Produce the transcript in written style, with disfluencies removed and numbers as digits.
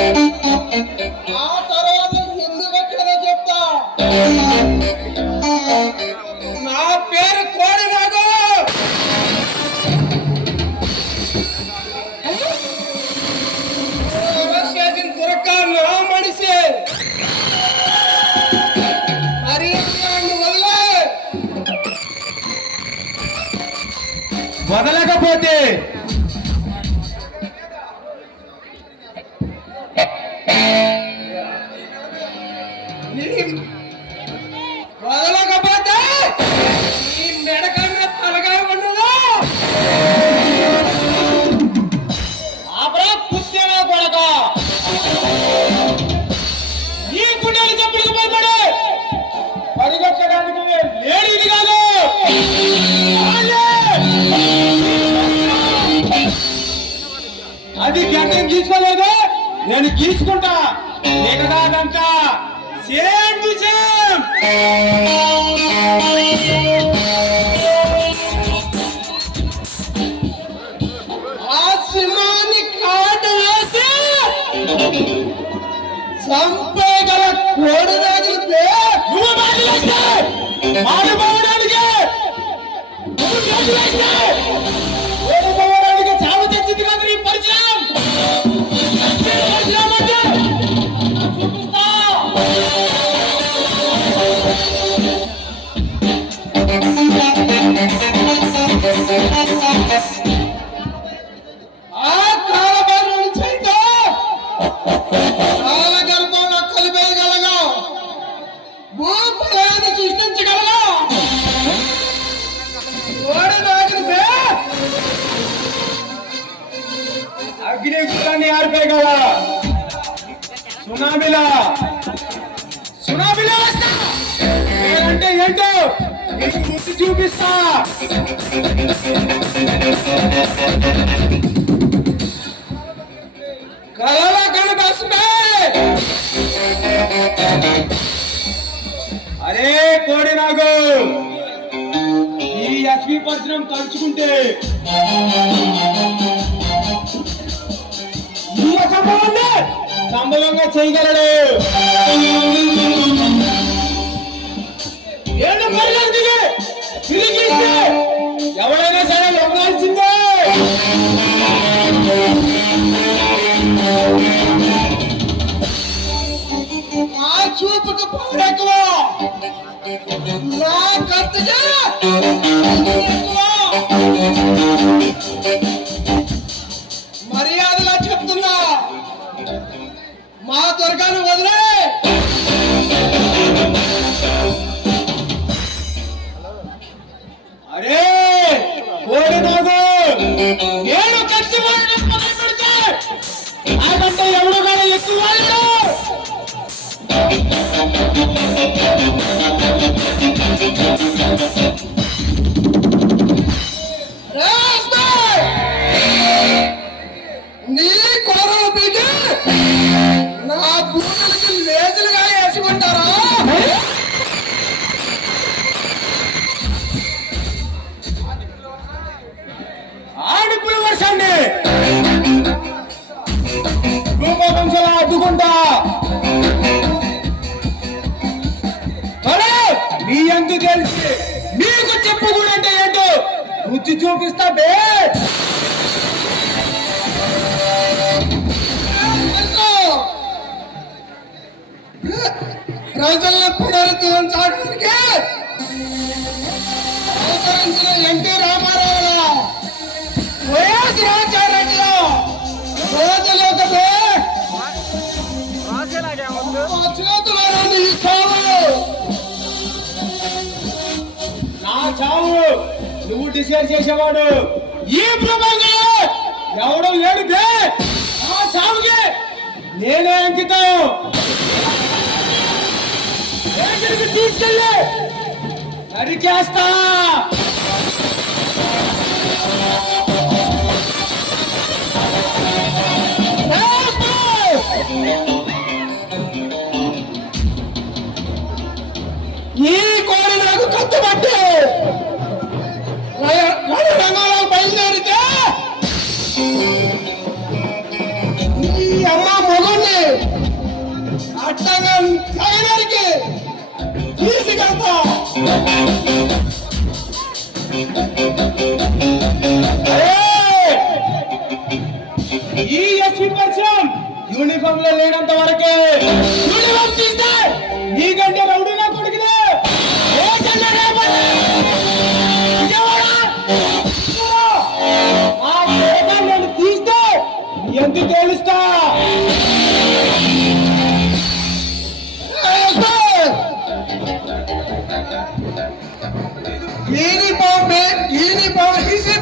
ఆ తర్వాత హిందూ వ్యక్తిగా చెప్తా. నా పేరు కోడి నాగు. దొరక నా మనిషి. మరి వదలకపోతే వదలకపోతే ఈ మెడకన్న తలగా ఉండదు. ఆపరా పుస్తేనా కొడక. ఈ గుండెలు చెప్పులకు భయపడి పరిగెత్తడానికి లేడు ఇది కాదు. అది గంటను తీసుకోలేదు, నేను గీసుకుంటా. మిగతాదంతా సేమ్ టు సేమ్. ఆ సింహాన్ని కాటు వేసి చంపేగల కోడి రాజులే నువ్వు మాట్లాడితే మాడిపోవడానికి ఓడిపోవడానికి చావు తెచ్చింది కాదు నీ పరిచయం. ఆ కాలభైరవుని చేత కాలగర్భంలో కలిపేయగలగా, భూప్రయాన్ని సృష్టించగలగా. అగ్నిగుండాన్ని ఆర్పేయగల సునామీలా వస్తా. అంటే ఏంటో నీకు గుర్తు చూపిస్తా. కలలా కనిపిస్తే అరే కోడి నాగు, ఈ ఎస్పీ పత్రం తలుచుకుంటే సంభవంగా చేయగలడు. ఎవరైనా సరే లొంగాల్సిందే. ఆ చూపుకు పౌరెక్కువ, నా కత్తిగా మర్యాదలా చెప్తున్నా, మా దుర్గాను వదిలే. అరే కోడి నాగు, నేను కత్తి మొదలు పెడితే నాకంటే ఎవరు కూడా ఎక్కువ వాళ్ళు. నీ కోరలు పీకి నా భూములకి లేజులుగా వేసుకుంటారా? ఆడిపుల వర్షాన్ని రూపవంశలా అడ్డుకుంటా. నీ ఎంత తెలిసి నీకు చెప్పుకుంటే అంటే ఏంటో రుచి చూపిస్తా బే. ప్రజల పునరుద్ధరించడానికి అవతరించిన ఎన్టీ రామారావులో వైఎస్ రాజారెడ్డిలో రోజులకు చేతుల నుండి ఈ సాగు నా చావు నువ్వు డిసైడ్ చేసేవాడు. ఈ ప్రపంచంలో ఎవడో ఏడితే ఆ చావుకి నేనే అంకితం. తీసుకెళ్ళి నరికేస్తా. ఈ కోడి నాకు కత్తుపట్టి రంగంలో బయలుదేరితే ఈ అమ్మ మొగుడిని తీసికెళ్తా. ఈ ఎస్పీ పరిచయం యూనిఫామ్ లో లేనంత వరకే. యూనిఫామ్ తీస్తే నీకంటే రౌడీ నా కొడుకునే. ఏ చల్లగా విజయవాడ ఆ కోపం నేను తీస్తే ఎంత తేలుస్తా. యూనిఫామ్ తీసి